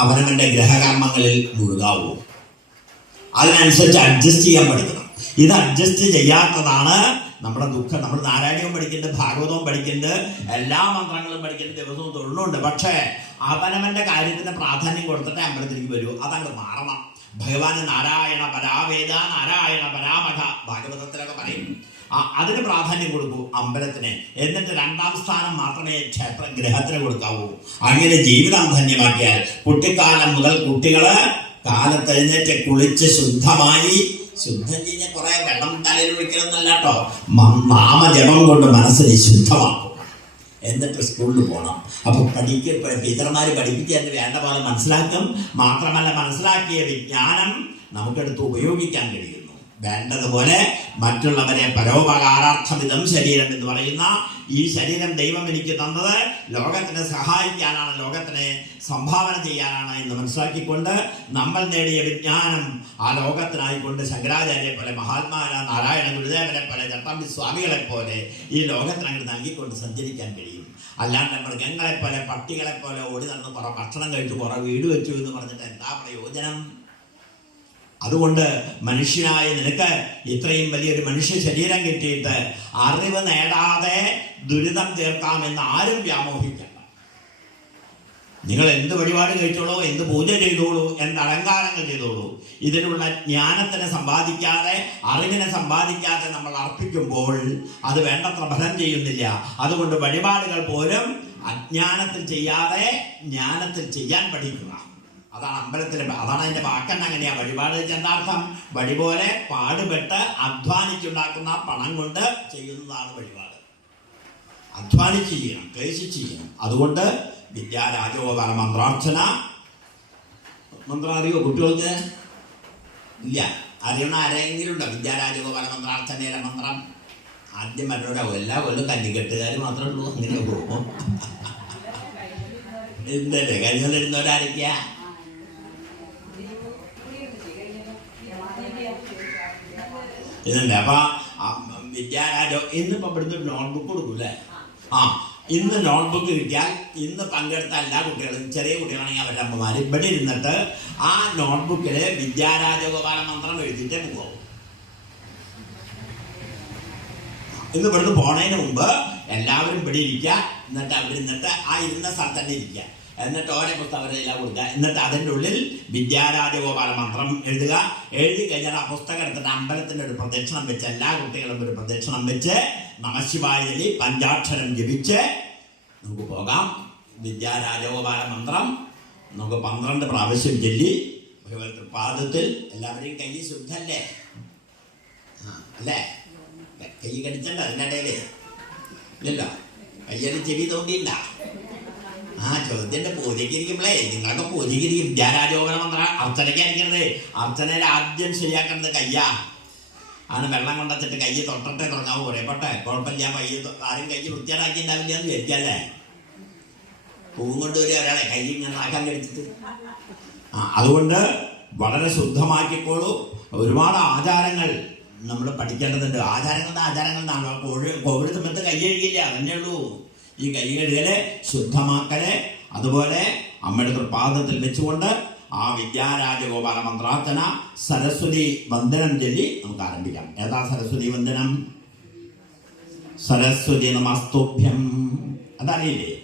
അവനവൻ്റെ ഗ്രഹകർമ്മങ്ങളിൽ മുഴുകാവൂ. അതിനനുസരിച്ച് അഡ്ജസ്റ്റ് ചെയ്യാൻ പഠിക്കണം. ഇത് അഡ്ജസ്റ്റ് ചെയ്യാത്തതാണ് നമ്മുടെ ദുഃഖം. നമ്മൾ നാരായണീയവും പഠിക്കുന്നുണ്ട്, ഭാഗവതവും പഠിക്കുന്നുണ്ട്, എല്ലാ മന്ത്രങ്ങളും പഠിക്കുന്നുണ്ട്, ദിവസവും തൊഴിലുണ്ട്. പക്ഷേ അവനവൻ്റെ കാര്യത്തിന് പ്രാധാന്യം കൊടുത്തിട്ടേ അമ്പലത്തിലേക്ക് വരൂ. അതങ്ങ് മാറണം. ഭഗവാന് നാരായണ പരാവേദ നാരായണ പരാമഖ ഭാഗവതത്തിലൊക്കെ പറയും. അതിന് പ്രാധാന്യം കൊടുക്കൂ അമ്പലത്തിന്. എന്നിട്ട് രണ്ടാം സ്ഥാനം മാത്രമേ ക്ഷേത്ര ഗ്രഹത്തിന് കൊടുക്കാവൂ. അങ്ങനെ ജീവിതം ധന്യമാക്കിയാൽ കുട്ടിക്കാലം മുതൽ കുട്ടികള് കാലത്തെഴുന്നേറ്റ് കുളിച്ച് ശുദ്ധമായി, ശുദ്ധം കഴിഞ്ഞാൽ കുറെ വെള്ളം തലയിൽ ഒഴിക്കണമെന്നല്ല കേട്ടോ, നാമജപം കൊണ്ട് മനസ്സിനെ ശുദ്ധമാക്കും. എന്നിട്ട് സ്കൂളിൽ പോകണം. അപ്പൊ ടീച്ചർമാർ പഠിപ്പിക്കാൻ വേണ്ട പോലെ മനസ്സിലാക്കും. മാത്രമല്ല മനസ്സിലാക്കിയ വിജ്ഞാനം നമുക്കെടുത്ത് ഉപയോഗിക്കാൻ കഴിയുന്നു. വേണ്ടതുപോലെ മറ്റുള്ളവരെ പരോപകാരാർത്ഥം ഇതം ശരീരം എന്ന് പറയുന്ന ഈ ശരീരം ദൈവം എനിക്ക് തന്നത് ലോകത്തിനെ സഹായിക്കാനാണ്, ലോകത്തിനെ സംഭാവന ചെയ്യാനാണ് എന്ന് മനസ്സിലാക്കിക്കൊണ്ട് നമ്മൾ നേടിയ വിജ്ഞാനം ആ ലോകത്തിനായിക്കൊണ്ട് ശങ്കരാചാര്യെ പോലെ, മഹാത്മാരായ നാരായണ ഗുരുദേവനെ പോലെ, ചട്ടമ്പി സ്വാമികളെ പോലെ ഈ ലോകത്തിനങ്ങോട്ട് നൽകിക്കൊണ്ട് സഞ്ചരിക്കാൻ കഴിയും. അല്ലാണ്ട് മൃഗങ്ങളെപ്പോലെ പട്ടികളെപ്പോലെ ഓടി നടന്ന് കുറെ ഭക്ഷണം കഴിച്ചു കുറെ വീട് വെച്ചു എന്ന് പറഞ്ഞിട്ട് എന്താ പ്രയോജനം? അതുകൊണ്ട് മനുഷ്യനായ നിനക്ക് ഇത്രയും വലിയൊരു മനുഷ്യ ശരീരം കിട്ടിയിട്ട് അറിവ് നേടാതെ ദുരിതം തീർക്കാമെന്ന് ആരും വ്യാമോഹിക്കണ്ട. നിങ്ങൾ എന്ത് വഴിപാട് കഴിച്ചോളൂ, എന്ത് പൂജ ചെയ്തോളൂ, എന്ത് അലങ്കാരങ്ങൾ ചെയ്തോളൂ, ഇതിനുള്ള ജ്ഞാനത്തിനെ സമ്പാദിക്കാതെ, അറിവിനെ സമ്പാദിക്കാതെ നമ്മൾ അർപ്പിക്കുമ്പോൾ അത് വേണ്ടത്ര ഫലം ചെയ്യുന്നില്ല. അതുകൊണ്ട് വഴിപാടുകൾ പോലും അജ്ഞാനത്തിൽ ചെയ്യാതെ ജ്ഞാനത്തിൽ ചെയ്യാൻ പഠിക്കുക. അതാണ് അമ്പലത്തിലെ, അതാണ് അതിന്റെ വാക്കന്നെ അങ്ങനെയാ. വഴിപാട് എന്താർത്ഥം? വഴി പോലെ പാടുപെട്ട് അധ്വാനിച്ചുണ്ടാക്കുന്ന പണം കൊണ്ട് ചെയ്യുന്നതാണ് വഴിപാട്. അധ്വാനിച്ച് ചെയ്യണം, ക്ലേശിച്ച് ചെയ്യണം. അതുകൊണ്ട് വിദ്യാരാജോപര മന്ത്രാർച്ചന. മന്ത്രം അറിയോ കുട്ടികൾക്ക്? ഇല്ല. അറിയണ ആരെങ്കിലും ഉണ്ടോ വിദ്യാരാജഗോപാല മന്ത്രാർച്ചനയിലെ മന്ത്രം? ആദ്യം പറഞ്ഞവരാവും. എല്ലാ കൊല്ലം കന്നിക്കെട്ടുകാർ മാത്രമേ ഉള്ളൂ. അങ്ങനെ പോകും. എന്തല്ലേ കഴിഞ്ഞിരുന്നവരായിരിക്ക? ഇതുണ്ട്. അപ്പൊ വിദ്യാരാജോ ഇന്നിപ്പോ ഇവിടുന്ന് ഒരു നോട്ട്ബുക്ക് കൊടുക്കൂല്ലേ? ഇന്ന് നോട്ട്ബുക്ക് കിട്ടിയാൽ ഇന്ന് പങ്കെടുത്ത എല്ലാ കുട്ടികളും, ചെറിയ കുട്ടികളാണെങ്കിൽ അവരുടെ അമ്മമാർ ഇവിടെ ഇരുന്നിട്ട് ആ നോട്ട്ബുക്കിൽ വിദ്യാരാജഗോപാല മന്ത്രം എഴുതിയിട്ടേ പോകും. ഇന്ന് ഇവിടുന്ന് പോണതിന് മുമ്പ് എല്ലാവരും ഇവിടെ ഇരിക്കുക. എന്നിട്ട് അവിടെ ഇരുന്നിട്ട് ആ ഇരുന്ന സ്ഥലത്ത് തന്നെ ഇരിക്കുക. എന്നിട്ട് ഓരോ പുസ്തകം എല്ലാം കൊടുക്കുക. എന്നിട്ട് അതിൻ്റെ ഉള്ളിൽ വിദ്യാരാജഗോപാല മന്ത്രം എഴുതുക. എഴുതി കഴിഞ്ഞാൽ ആ പുസ്തകം എടുത്തിട്ട് അമ്പലത്തിൻ്റെ ഒരു പ്രദക്ഷിണം വെച്ച്, എല്ലാ കുട്ടികളും ഒരു പ്രദക്ഷിണം വെച്ച് നമശിവായ ചൊല്ലി പഞ്ചാക്ഷരം ജപിച്ച് നമുക്ക് പോകാം. വിദ്യാരാജഗോപാല മന്ത്രം നമുക്ക് 12 പ്രാവശ്യം ചൊല്ലി ഭഗവത് പാദത്തിൽ. എല്ലാവരെയും കൈ ശുദ്ധല്ലേ? അല്ലേ? കൈ കടിച്ചണ്ട അതിൻ്റെ ഇടയിൽ ഇല്ലല്ലോ. കയ്യിൽ ചെവി തോണ്ടിയില്ല. ചോദ്യന്റെ പൂജയ്ക്ക് ഇരിക്കുമ്പോഴേ നിങ്ങളൊക്കെ പൂജയ്ക്ക് ഇരിക്കും. വിദ്യാരാജോപന മന്ത്ര അർച്ചനയ്ക്കായിരിക്കണത്. അർച്ചനയിൽ ആദ്യം ശരിയാക്കുന്നത് കയ്യാ. ആണ് വെള്ളം കൊണ്ടുവച്ചിട്ട് കൈ തൊട്ടട്ടെ തുടങ്ങാവൂ. കുറേപ്പെട്ടെ കുഴപ്പമില്ല. ആരും കൈ വൃത്തിയാടാക്കി ഉണ്ടാവില്ല എന്ന് വിചാരിക്കല്ലേ? പൂവും കൊണ്ടുവരിക ഒരാളെ കൈ ഇങ്ങനെ ആക്കാൻ കഴിച്ചിട്ട്. അതുകൊണ്ട് വളരെ ശുദ്ധമാക്കിക്കോളൂ. ഒരുപാട് ആചാരങ്ങൾ നമ്മൾ പഠിക്കേണ്ടതുണ്ട്. ആചാരങ്ങൾ കോവിഡ് സമയത്ത് കൈ കഴുകില്ല, അതന്നെ ഉള്ളൂ. ഈ കൈ കഴുകല്, ശുദ്ധമാക്കല്, അതുപോലെ അമ്മയുടെ തൃപാദത്തിൽ വെച്ചുകൊണ്ട് ആ വിദ്യാരാജഗോപാല മന്ത്രാർച്ചന, സരസ്വതി വന്ദനം ചൊല്ലി നമുക്ക് ആരംഭിക്കാം. ഏതാ സരസ്വതി വന്ദനം? സരസ്വതി നമസ്തുഭ്യം. അതറിയില്ലേ?